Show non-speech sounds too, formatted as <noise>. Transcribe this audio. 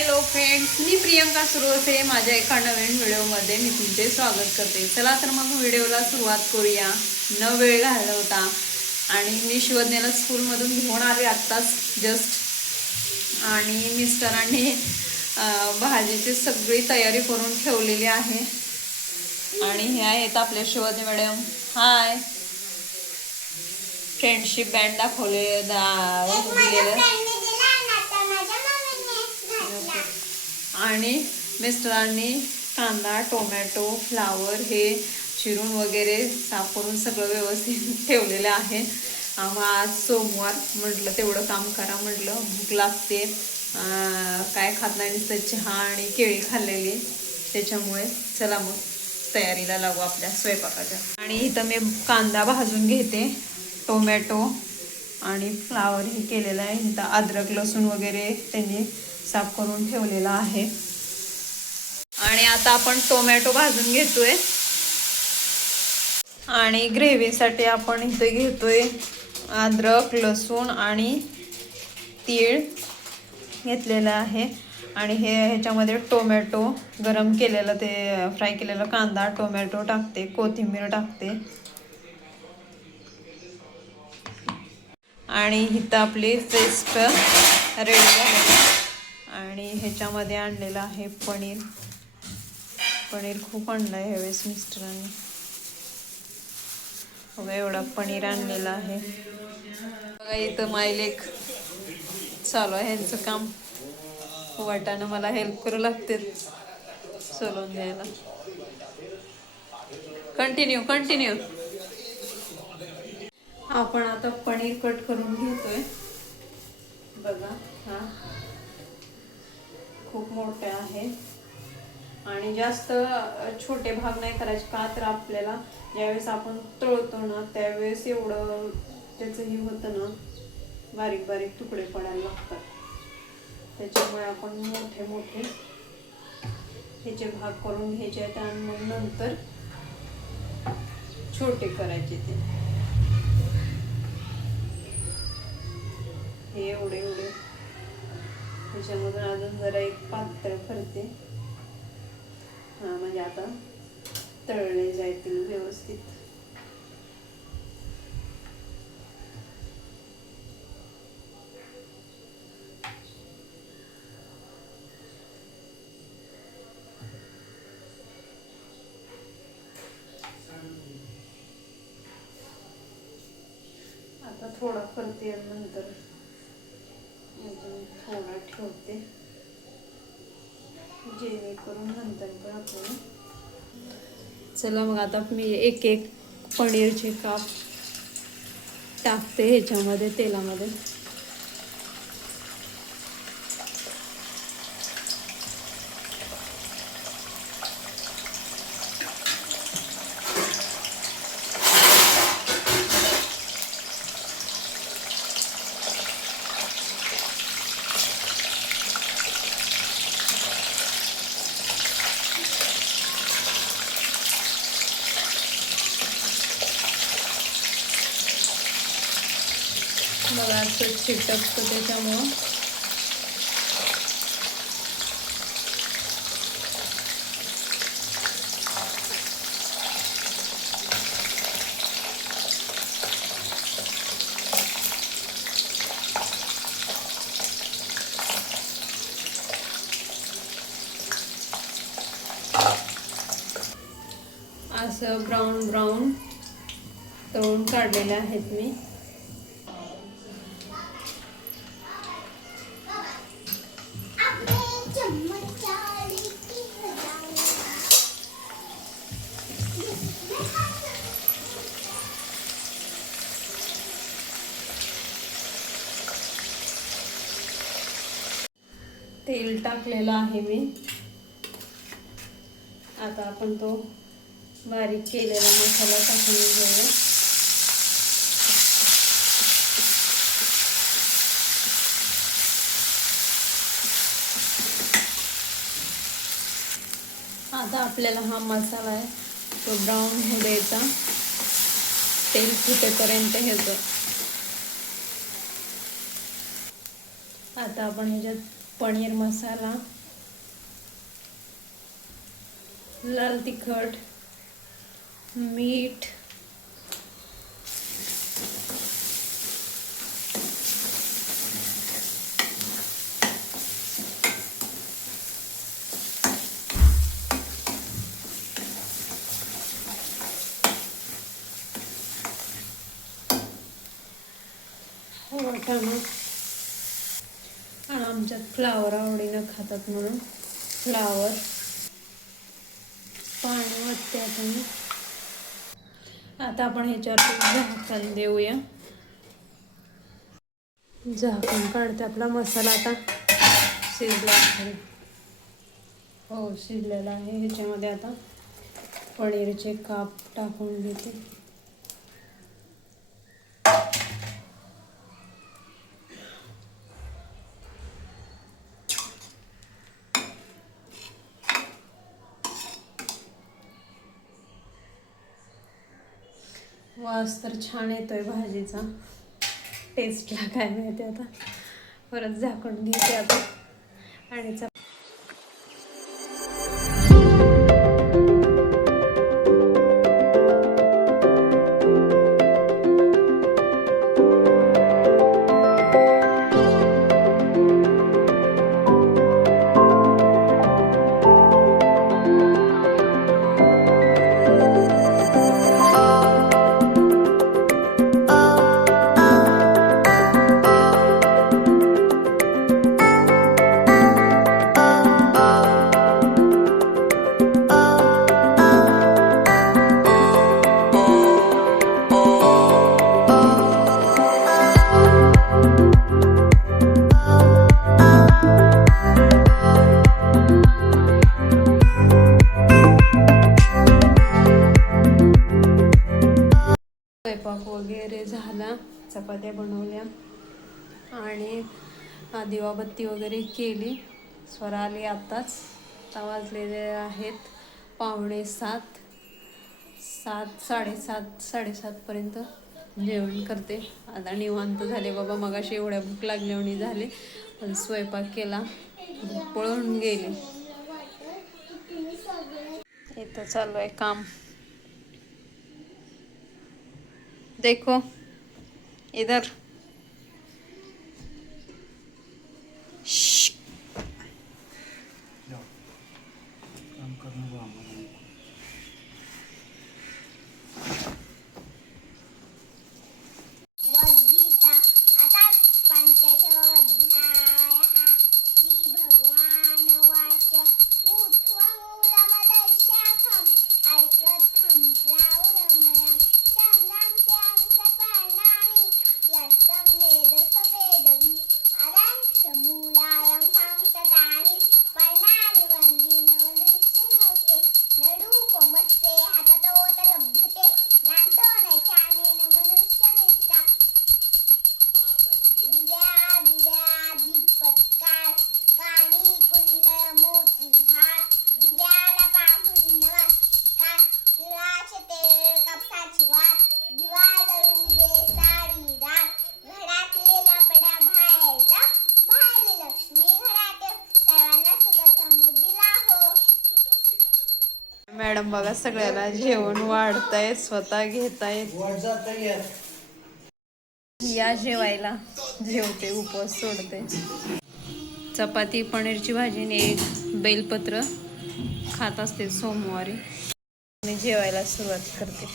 Hello friends मी प्रियंका सुरवसे माझ्या एका नवीन व्हिडिओमध्ये. मी तुमचे स्वागत करते. चला तर मग व्हिडिओला सुरुवात करूया. न वेळ घालवता. आणि मी शिवज्ञाला स्कूलमधून घेऊन आले आत्ताच जस्ट आणि मिस्टरांनी भाजीची सगळी तयारी करून ठेवलेली आहे. आणि हे आहेत आपले शिवज्ञ मॅडम. हाय फ्रेंडशिप बँड दाखवले दा दिलेलं. आणि मिस्टरांनी कांदा टोमॅटो फ्लावर हे चिरून वगैरे साफ करून सगळं व्यवस्थित <laughs> ठेवलेलं आहे. आम्हा आज सोमवार म्हटलं तेवढं काम करा म्हटलं. भूक लागते. काय खात नाही नुसतं चहा आणि केळी खाल्लेली. त्याच्यामुळे चला मग तयारीला लागू आपल्या स्वयंपाकाच्या. आणि इथं मी कांदा भाजून घेते. टोमॅटो आणि फ्लावर हे केलेलं आहे. इथं अद्रक लसूण वगैरे त्यांनी साफ करून ठेवलेला आहे. आणि आता आपण टोमॅटो भाजून घेतोय. आणि ग्रेव्हीसाठी आपण इथे घेतोय अद्रक लसूण आणि तीळ घेतलेलं आहे. आणि हे ह्याच्यामध्ये टोमॅटो गरम केलेलं ते फ्राय केलेलं कांदा टोमॅटो टाकते कोथिंबीर टाकते. आणि इथं आपली पेस्ट रेडी झालेली आहे. आणि ह्याच्यामध्ये आणलेलं आहे पनीर. पनीर खूप आणलं आहे ह्यावेळेस मिस्टरांनी. बघा एवढा पनीर आणलेला आहे. बघा इथं मायलेख चालू आहे ह्यांचं काम. वाटानं मला हेल्प करू लागते सोलून द्यायला. कंटिन्यू कंटिन्यू आपण आता पनीर कट करून घेतोय. बघा हा. खूप मोठे आहे. आणि जास्त छोटे भाग नाही करायचे का तर आपल्याला ज्यावेळेस आपण तळतो ना त्यावेळेस एवढं त्याचं हे होतं ना बारीक बारीक तुकडे पडायला लागतात. त्याच्यामुळे आपण मोठे मोठे ह्याचे भाग करून घ्यायचे आहेत आणि मग नंतर छोटे करायचे ते. हे एवढे एवढे. त्याच्यामधून अजून जरा एक पात्र फरते हा म्हणजे आता तळले जातील व्यवस्थित. आता थोडा फरते नंतर. थोडा ठेवते. जेणेकरून नंतर पण आपण चला मग आता मी एक एक पनीरचे काप टाकते ह्याच्यामध्ये तेलामध्ये. बघा असं चिटकतं त्याच्यामुळं. असं ब्राऊन ब्राऊन तळून काढलेले आहेत मी. तेल टाकलेलं आहे मी. आता आपण तो बारीक केलेला मसाला टाकून घेऊया. आता आपल्याला हा मसाला आहे तो ब्राऊन होऊ द्यायचा. तेल फुटेपर्यंत ह्याचं आता आपण ह्याच्यात पनीर मसाला लाल तिखट मीठ हो, वाटाणा आणि आमच्यात फ्लावर आवडीनं खातात म्हणून. फ्लावर पाणी वाटते आता आता आपण ह्याच्यावरती झाकण देऊया. झाकण काढते आपला मसाला आता. शिजला आहे. हो शिजलेला आहे. ह्याच्यामध्ये आता पनीरचे काप टाकून घेते. वास तर छान येतोय भाजीचा. टेस्टला काय माहिती आता. परत झाकून घेते आता. आणि स्वयंपाक वगैरे झाला चपात्या बनवल्या आणि दिवाबत्ती वगैरे केली. स्वर आली आत्ताच. आता वाजलेले आहेत पावणे सात. सात साडेसात साडेसातपर्यंत जेवण करते. आता निवांत झाले. बाबा मगाशी एवढ्या भूक लागल्यावणी झाले. पण स्वयंपाक केला. पळून गेली. इथं चालू आहे काम. देखो इधर। मॅडम बघा सगळ्याला जेवण वाढतायत स्वतः घेतायत. या जेवायला. जेवते उपवास सोडते. चपाती पनीरची भाजी आणि एक बेलपत्र खात असते सोमवारी. मी जेवायला सुरुवात करते.